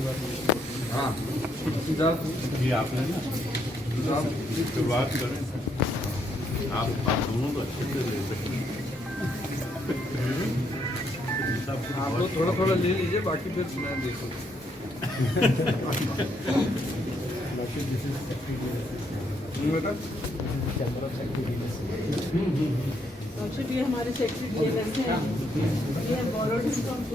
हाँ ये आपने ना शुरुआत करें आप दोनों तो अच्छे से आप लोग थोड़ा थोड़ा ले लीजिए, बाकी फिर सुना देखो। बेटा ये हमारे सेक्रेटरी हैं, ये बोरो discount.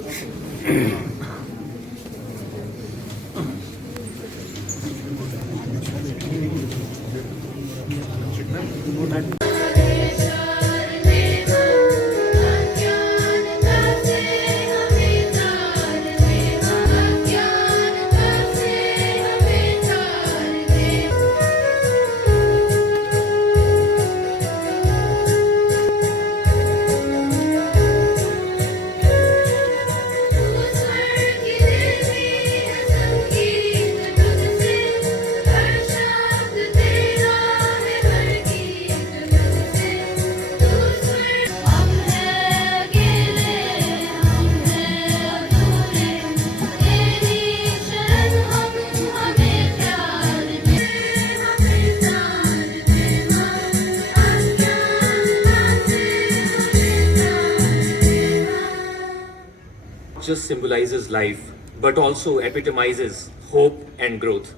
Just symbolizes life, but also epitomizes hope and growth.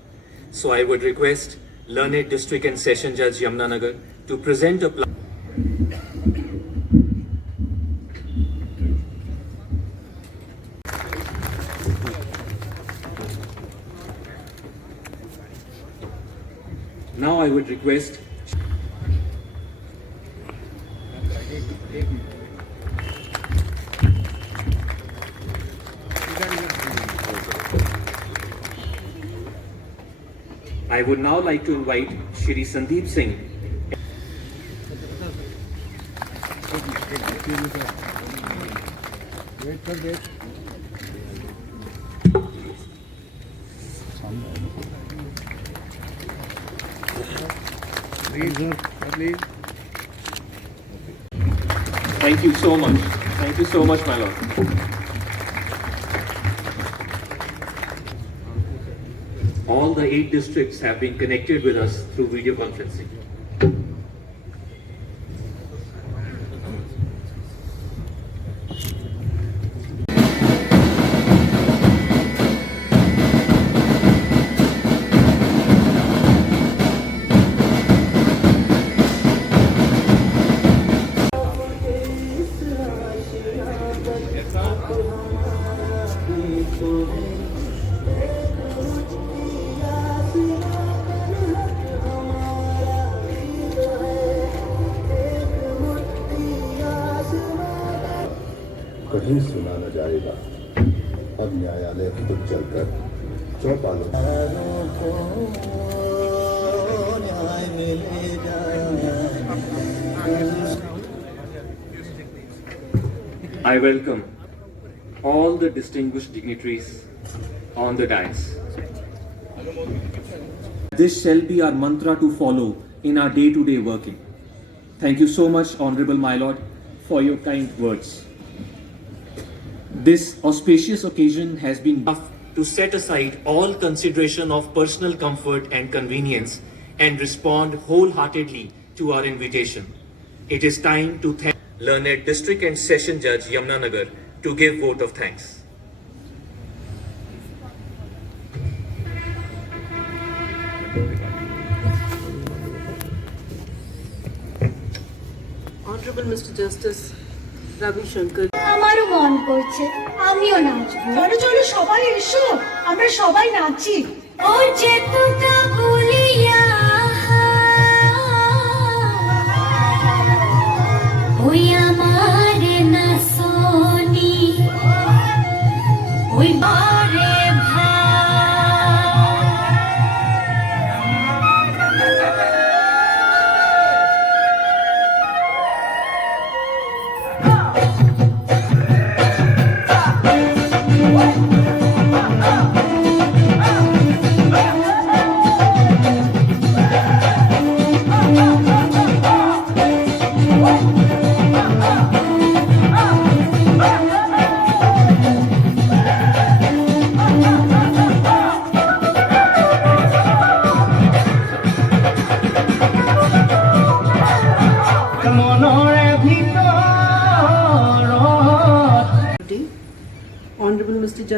So I would request Learned District and Session Judge Yamunanagar to present a Now I would request I would now like to invite Shri Sandeep Singh. Thank you so much. Thank you so much, my lord. All the 8 districts have been connected with us through video conferencing. कहीं सुना न जाएगा अब न्यायालय खुद चलकर चौपालों को न्याय मिलेगा। I welcome all the distinguished dignitaries on the dais. This shall be our mantra to follow in our day-to-day working. Thank you so much, Honorable My Lord, for your kind words. This auspicious occasion has been enough to set aside all consideration of personal comfort and convenience and respond wholeheartedly to our invitation. It is time to thank Learned District and Session Judge Yamunanagar to give vote of thanks. Honorable Mr. Justice Ravi Shankar. আমারও মন করছে, আমিও নাচবো। চলো চলো সবাই এসো, আমরা সবাই নাচি। ও যেতুটা বলিয়া ওই আমার না সোনি ওই বারে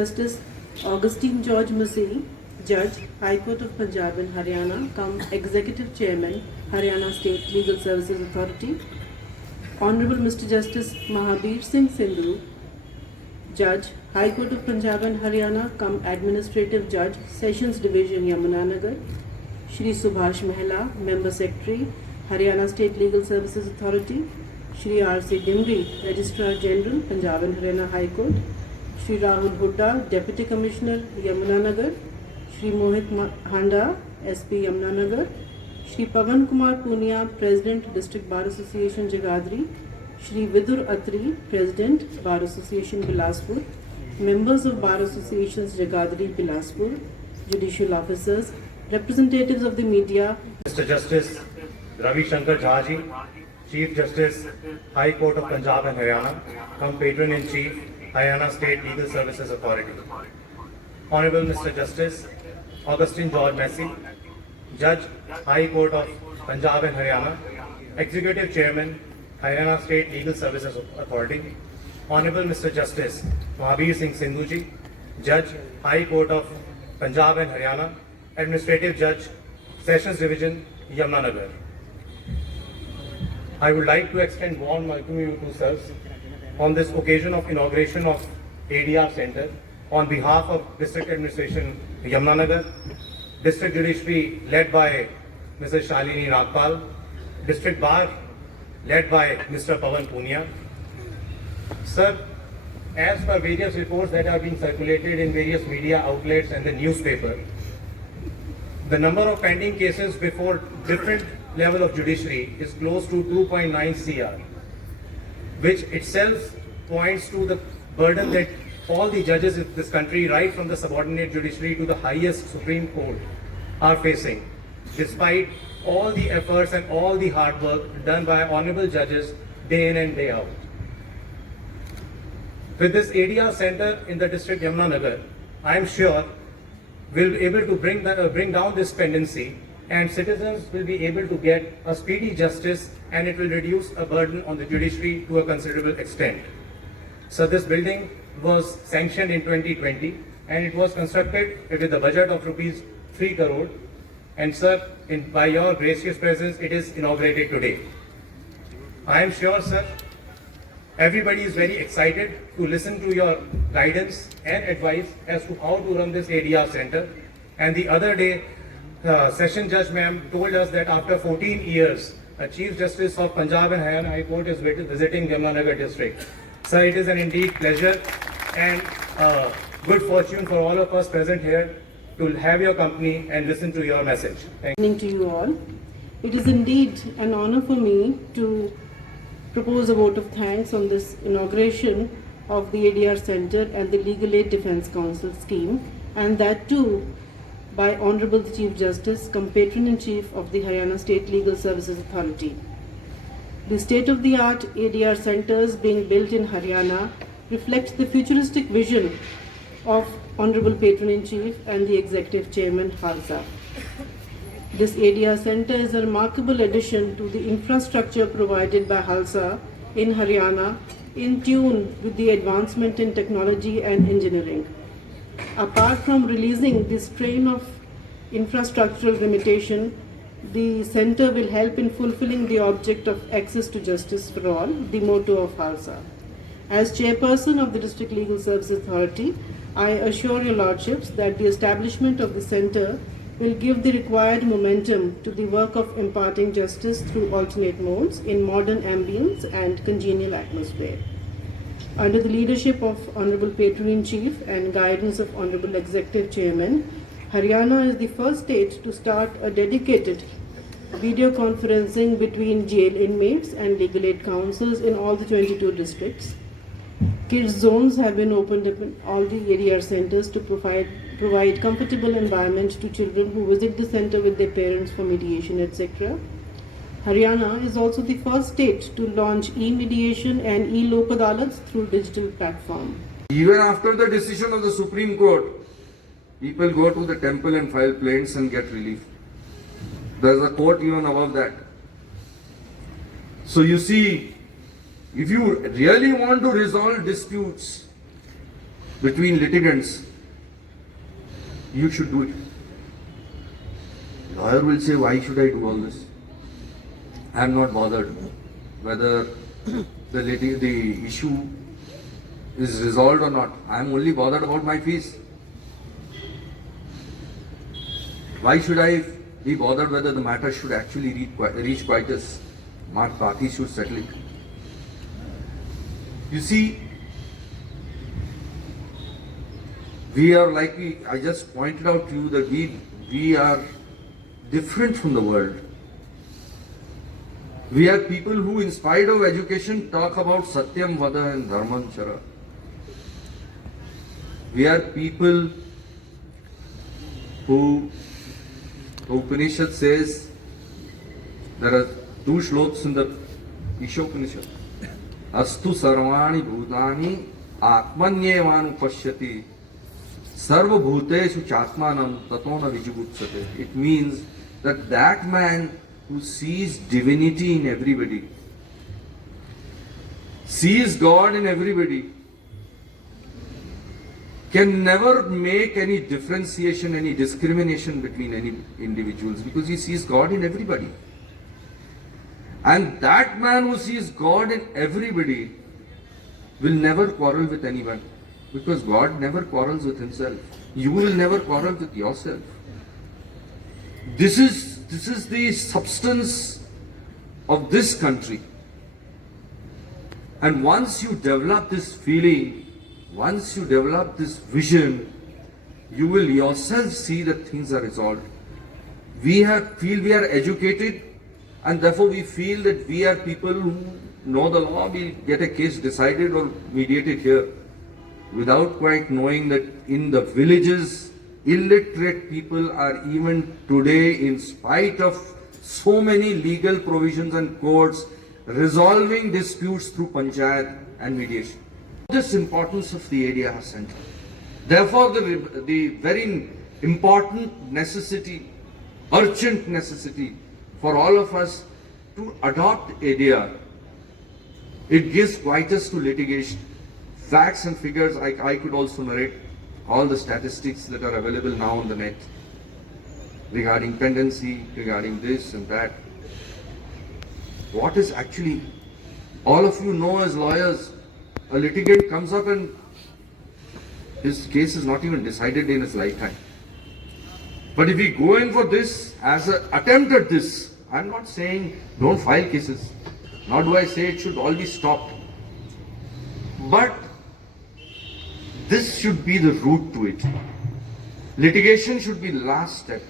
Justice Augustine George Massey, Judge, High Court of Punjab and Haryana, come Executive Chairman, Haryana State Legal Services Authority. Honorable Mr. Justice Mahabir Singh Sindhu, Judge, High Court of Punjab and Haryana, come Administrative Judge, Sessions Division, Yamunanagar. Shri Subhash Mehla, Member Secretary, Haryana State Legal Services Authority. Shri R.C. Dimri, Registrar General, Punjab and Haryana High Court. Shri Rahul Hooda, Deputy Commissioner, Yamunanagar. Shri Mohit Handa, SP Yamunanagar. Shri Pavan Kumar Punia, President, District Bar Association, Jagadri. Shri Vidur Atri, President, Bar Association, Bilaspur. Members of Bar Associations, Jagadri, Bilaspur. Judicial Officers, representatives of the media. Mr. Justice Ravi Shankar Jhaji, Chief Justice, High Court of Punjab and Haryana, come Patron-in-Chief, Haryana State Legal Services Authority. Honorable Mr. Justice Augustine George Massey, Judge, High Court of Punjab and Haryana, Executive Chairman, Haryana State Legal Services Authority. Honorable Mr. Justice Mahabir Singh Sindhu ji, Judge, High Court of Punjab and Haryana, Administrative Judge, Sessions Division, Yamunanagar. I would like to extend warm welcome to you to sirs on this occasion of inauguration of ADR Center on behalf of District Administration, Yamunanagar, District Judiciary led by Mrs. Shalini Nagpal, District Bar led by Mr. Pavan Punia. Sir, as per various reports that are being circulated in various media outlets and the newspaper, the number of pending cases before different level of judiciary is close to 2.9 CR, which itself points to the burden that all the judges in this country, right from the subordinate judiciary to the highest Supreme Court, are facing, despite all the efforts and all the hard work done by honorable judges day in and day out. With this ADR center in the district Yamunanagar, I am sure we'll be able to bring down this pendency, and citizens will be able to get a speedy justice, and it will reduce a burden on the judiciary to a considerable extent. So this building was sanctioned in 2020 and it was constructed with a budget of rupees 3 crore. And sir, by your gracious presence, it is inaugurated today. I am sure, sir, everybody is very excited to listen to your guidance and advice as to how to run this ADR center. And the other day, Session Judge Ma'am told us that after 14 years, a Chief Justice of Punjab and Haryana High Court is visiting Yamunanagar district. Sir, it is an indeed pleasure and good fortune for all of us present here to have your company and listen to your message. Thank you. Evening to you all. It is indeed an honor for me to propose a vote of thanks on this inauguration of the ADR Center and the Legal Aid Defence Council scheme, and that too by Honorable the Chief Justice, cum Patron-in-Chief of the Haryana State Legal Services Authority. The state-of-the-art ADR centers being built in Haryana reflects the futuristic vision of Honorable Patron-in-Chief and the Executive Chairman Khalsa. This ADR center is a remarkable addition to the infrastructure provided by Khalsa in Haryana, in tune with the advancement in technology and engineering. Apart from releasing this strain of infrastructural limitation, the center will help in fulfilling the object of access to justice for all, the motto of Khalsa. As chairperson of the District Legal Services Authority, I assure your lordships that the establishment of the center will give the required momentum to the work of imparting justice through alternate modes in modern ambience and congenial atmosphere. Under the leadership of Honorable Patron-in-Chief and guidance of Honorable Executive Chairman, Haryana is the first state to start a dedicated video conferencing between jail inmates and legal aid councils in all the 22 districts. Kids zones have been opened up in all the ADR centers to provide comfortable environment to children who visit the center with their parents for mediation, etc. Haryana is also the first state to launch e-mediation and e-lok adalats through digital platform. Even after the decision of the Supreme Court, people go to the temple and file plaints and get relief. There is a court even above that. So you see, if you really want to resolve disputes, between litigants, you should do it. Lawyer will say, why should I do all this? I am not bothered whether the issue is resolved or not. I am only bothered about my fees. Why should I be bothered whether the matter should actually reach quitus? Not parties should settle it. You see, we are I just pointed out to you that we are different from the world. We are people who, in spite of education, talk about Satyam Vada and Dharman Chara. We are people who, the Upanishad says, there are 2 shlokas in the Ishopanishad. Astu sarvani bhutani atmanyevanu pashyati sarva bhuteshu chatmanam tatona vijugutsate. It means that man who sees divinity in everybody, sees God in everybody, can never make any differentiation, any discrimination between any individuals, because he sees God in everybody. And that man who sees God in everybody will never quarrel with anyone, because God never quarrels with himself. You will never quarrel with yourself. This is the substance of this country. And once you develop this feeling, once you develop this vision, you will yourself see that things are resolved. We feel we are educated, and therefore we feel that we are people who know the law. We get a case decided or mediated here, without quite knowing that in the villages, illiterate people are even today, in spite of so many legal provisions and courts, resolving disputes through panchayat and mediation. This importance of the ADR center. Therefore, the very important necessity, urgent necessity for all of us to adopt ADR. It gives quitus to litigation. Facts and figures, I could also narrate all the statistics that are available now on the net regarding pendency, regarding this and that. What is actually, all of you know as lawyers, a litigant comes up and his case is not even decided in his lifetime. But if we go in for this as an attempt at this, I'm not saying don't file cases, nor do I say it should all be stopped. But this should be the route to it. Litigation should be the last step.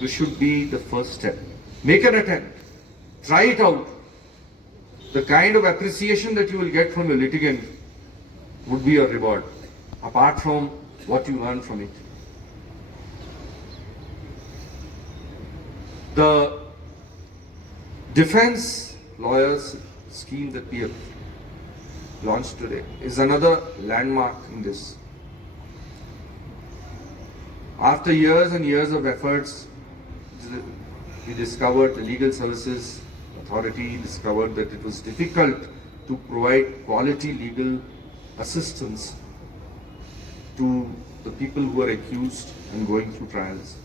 This should be the first step. Make an attempt. Try it out. The kind of appreciation that you will get from a litigant would be a reward, apart from what you earn from it. The defense lawyers scheme that we have launched today is another landmark in this. After years and years of efforts, we discovered, the Legal Services Authority discovered that it was difficult to provide quality legal assistance to the people who are accused and going through trials.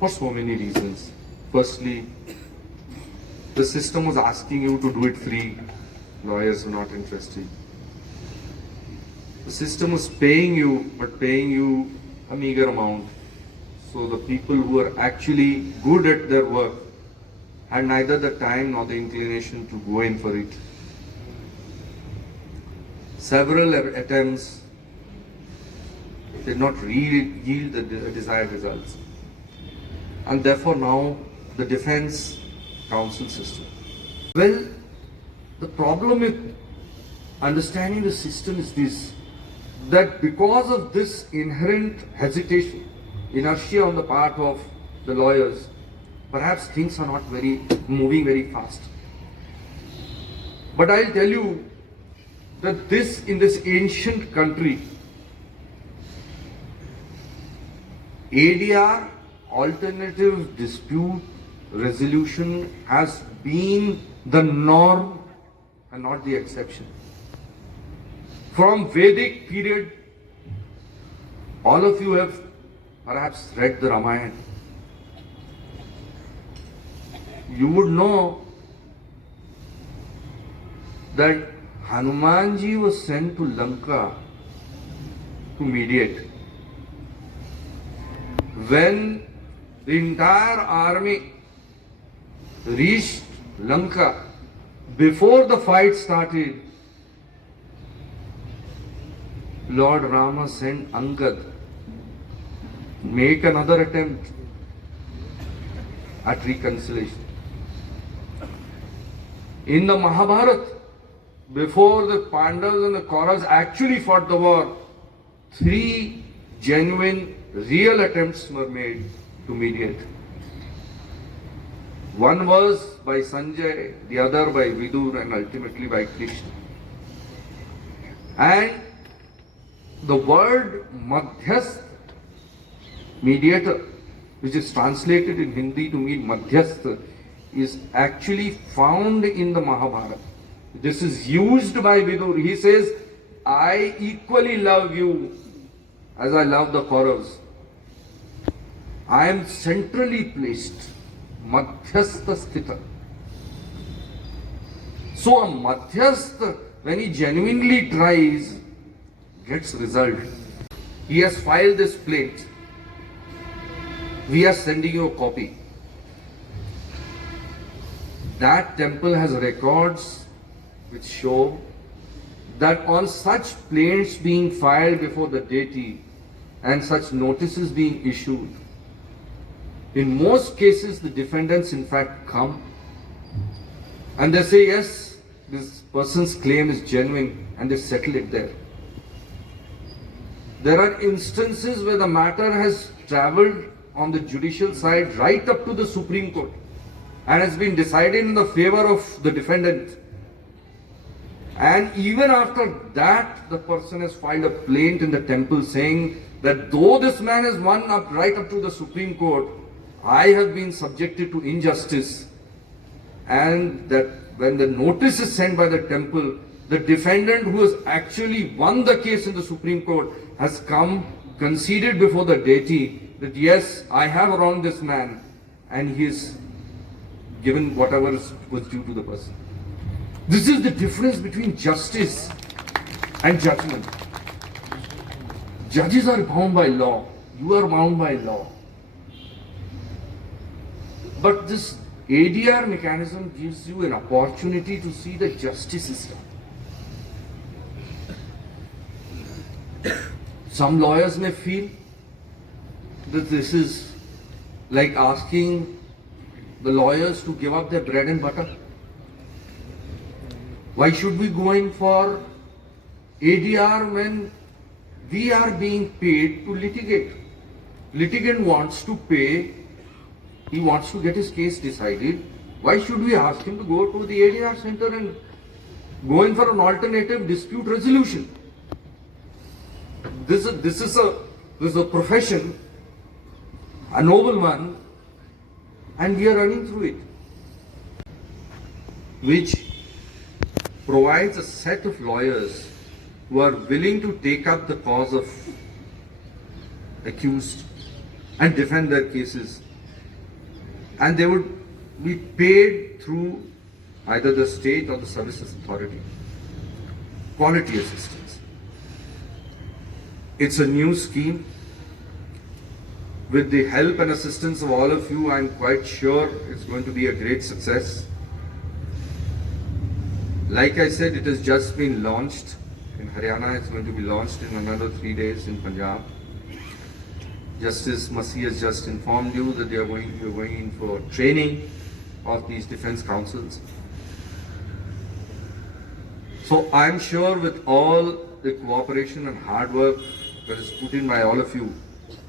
For so many reasons. Firstly, the system was asking you to do it free. Lawyers were not interested. The system was paying you, but paying you a meager amount. So the people who were actually good at their work had neither the time nor the inclination to go in for it. Several attempts did not yield the desired results. And therefore now the defense counsel system. Well, the problem with understanding the system is this, that because of this inherent hesitation, inertia on the part of the lawyers, perhaps things are not moving very fast. But I'll tell you that in this ancient country, ADR, alternative dispute resolution, has been the norm and not the exception. from Vedic period. All of you have perhaps read the Ramayana. You would know that Hanumanji was sent to Lanka to mediate. When the entire army reached Lanka, before the fight started, Lord Rama sent Angad, make another attempt at reconciliation. In the Mahabharata, before the Pandavas and the Kauravas actually fought the war, 3 genuine, real attempts were made to mediate. One was by Sanjay, the other by Vidur, and ultimately by Krishna. And the word Madhyasth, mediator, which is translated in Hindi to mean Madhyasth, is actually found in the Mahabharata. This is used by Vidur. He says, I equally love you as I love the Kauravas. I am centrally placed, Madhyastha Sthita. So a Madhyastha, when he genuinely tries, gets result. He has filed this plate. We are sending you a copy. That temple has records which show that on such plaints being filed before the deity and such notices being issued, in most cases the defendants in fact come and they say, yes, this person's claim is genuine, and they settle it there. There are instances where the matter has travelled on the judicial side right up to the Supreme Court and has been decided in the favour of the defendant. And even after that, the person has filed a plaint in the temple saying that though this man has won up right up to the Supreme Court, I have been subjected to injustice, and that when the notice is sent by the temple, the defendant who has actually won the case in the Supreme Court has come, conceded before the deity that yes, I have wronged this man, and he is given whatever was due to the person. This is the difference between justice and judgment. Judges are bound by law. You are bound by law. But this ADR mechanism gives you an opportunity to see that justice is done. Some lawyers may feel that this is like asking the lawyers to give up their bread and butter. Why should we go in for ADR when we are being paid to litigate? Litigant wants to pay, he wants to get his case decided. Why should we ask him to go to the ADR center and go in for an alternative dispute resolution? This is a profession, a noble one, and we are running through it, which provides a set of lawyers who are willing to take up the cause of accused and defend their cases, and they would be paid through either the state or the services authority. Quality assistance. It's a new scheme. With the help and assistance of all of you, I'm quite sure it's going to be a great success. Like I said, it has just been launched in Haryana. It's going to be launched in another 3 days in Punjab. Justice Masih has just informed you that you're going in for training of these defense counsels. So I'm sure with all the cooperation and hard work that is put in by all of you,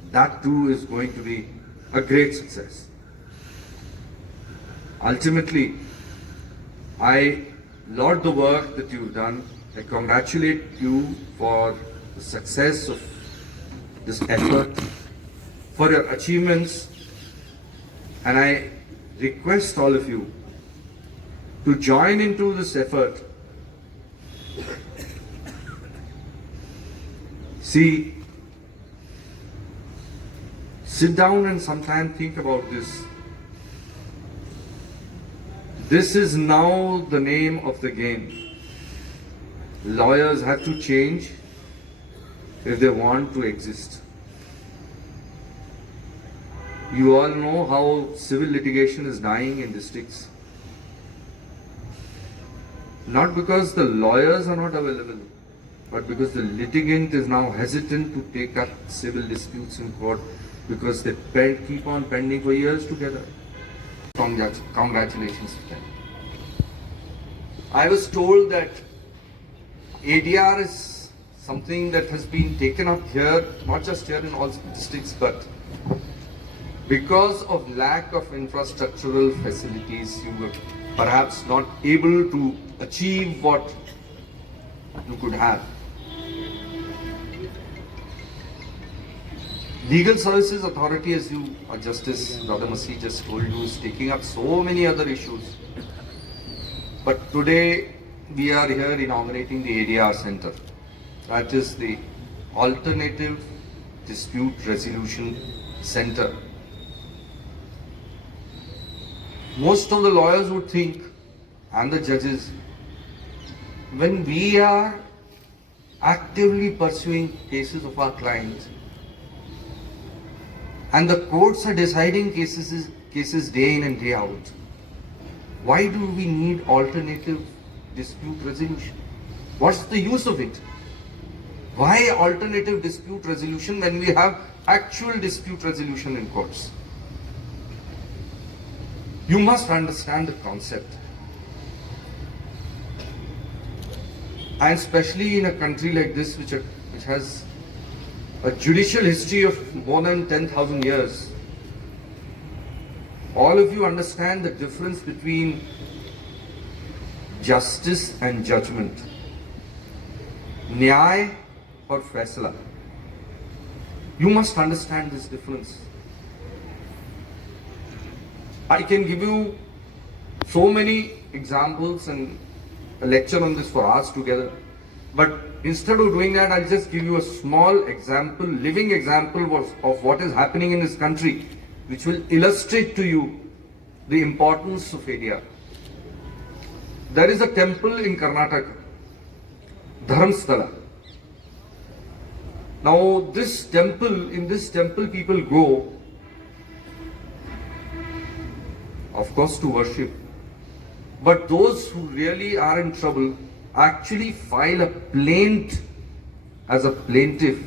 that too is going to be a great success. Ultimately, I laud the work that you've done. I congratulate you for the success of this effort, for your achievements, and I request all of you to join into this effort See, sit down and sometime think about this. This is now the name of the game. Lawyers have to change if they want to exist. You all know how civil litigation is dying in districts. Not because the lawyers are not available, but because the litigant is now hesitant to take up civil disputes in court because they keep on pending for years together. Congratulations to them. I was told that ADR is something that has been taken up here, not just here in all districts, but because of lack of infrastructural facilities, you were perhaps not able to achieve what you could have. Legal Services Authority, as you, Justice Brother Masih just told you, is taking up so many other issues. But today we are here inaugurating the ADR Center. That is the Alternative Dispute Resolution Center. Most of the lawyers would think, and the judges, when we are actively pursuing cases of our clients, and the courts are deciding cases day in and day out, why do we need alternative dispute resolution? What's the use of it? Why alternative dispute resolution when we have actual dispute resolution in courts? You must understand the concept. And especially in a country like this, which has a judicial history of more than 10,000 years, all of you understand the difference between justice and judgment. Nyay or faisla. You must understand this difference. I can give you so many examples and a lecture on this for hours together. But instead of doing that, I'll just give you a small example, living example of what is happening in this country, which will illustrate to you the importance of ADR. There is a temple in Karnataka, Dharamsthala. Now in this temple people go, of course, to worship. But those who really are in trouble actually file a plaint as a plaintiff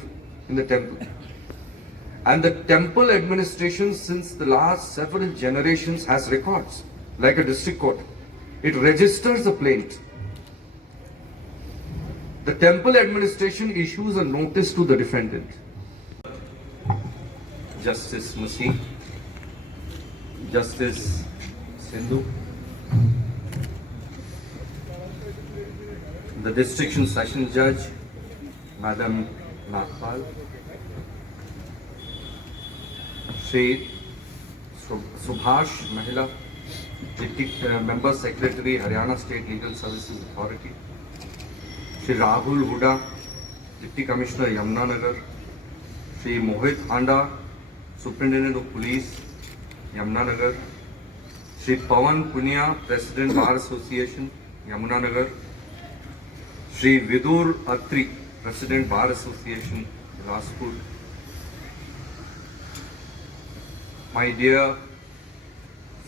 in the temple. And the temple administration, since the last several generations, has records, like a district court. It registers a plaint. The temple administration issues a notice to the defendant. Justice Masih, Justice Sindhu, the district and session judge, Madam Nagpal, Shri Subhash Mahila, Member Secretary, Haryana State Legal Services Authority, Shri Rahul Huda, Deputy Commissioner, Yamunanagar, Shri Mohit Handa, Superintendent of Police, Yamunanagar, Shri Pawan Punia, President Bar Association, Yamunanagar, Shri Vidur Atri, President Bar Association, Raspur. My dear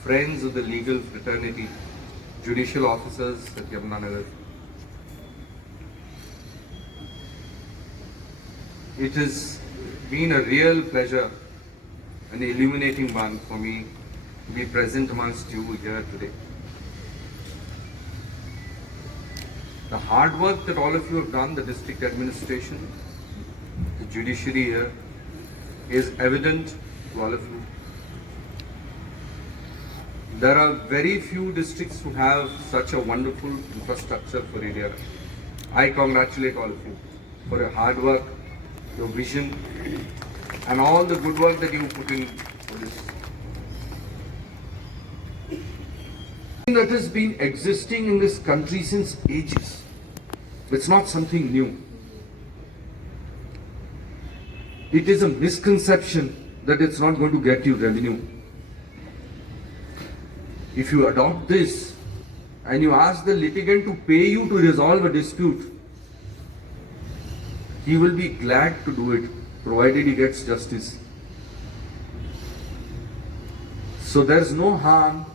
friends of the legal fraternity, judicial officers at Yamunanagar, it has been a real pleasure, an illuminating one for me to be present amongst you here today. The hard work that all of you have done, the district administration, the judiciary here, is evident to all of you. There are very few districts who have such a wonderful infrastructure for ADR. I congratulate all of you for your hard work, your vision, and all the good work that you put in for this. That has been existing in this country since ages. It's not something new. it is a misconception that it's not going to get you revenue. If you adopt this and you ask the litigant to pay you to resolve a dispute, he will be glad to do it, provided he gets justice. So there's no harm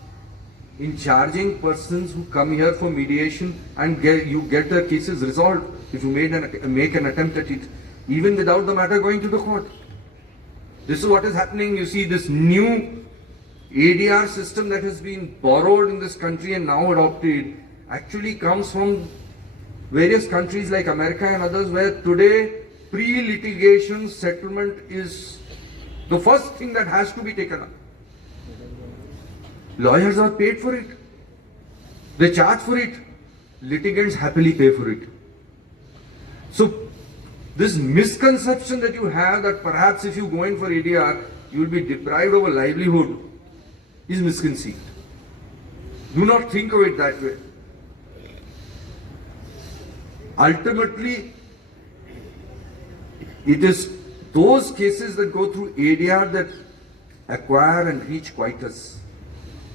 in charging persons who come here for mediation and you get their cases resolved if you make an attempt at it, even without the matter going to the court. This is what is happening. You see, this new ADR system that has been borrowed in this country and now adopted actually comes from various countries like America and others, where today pre-litigation settlement is the first thing that has to be taken up. Lawyers are paid for it. They charge for it. Litigants happily pay for it. So this misconception that you have that perhaps if you go in for ADR, you will be deprived of a livelihood is misconceived. Do not think of it that way. Ultimately, it is those cases that go through ADR that acquire and reach coitus.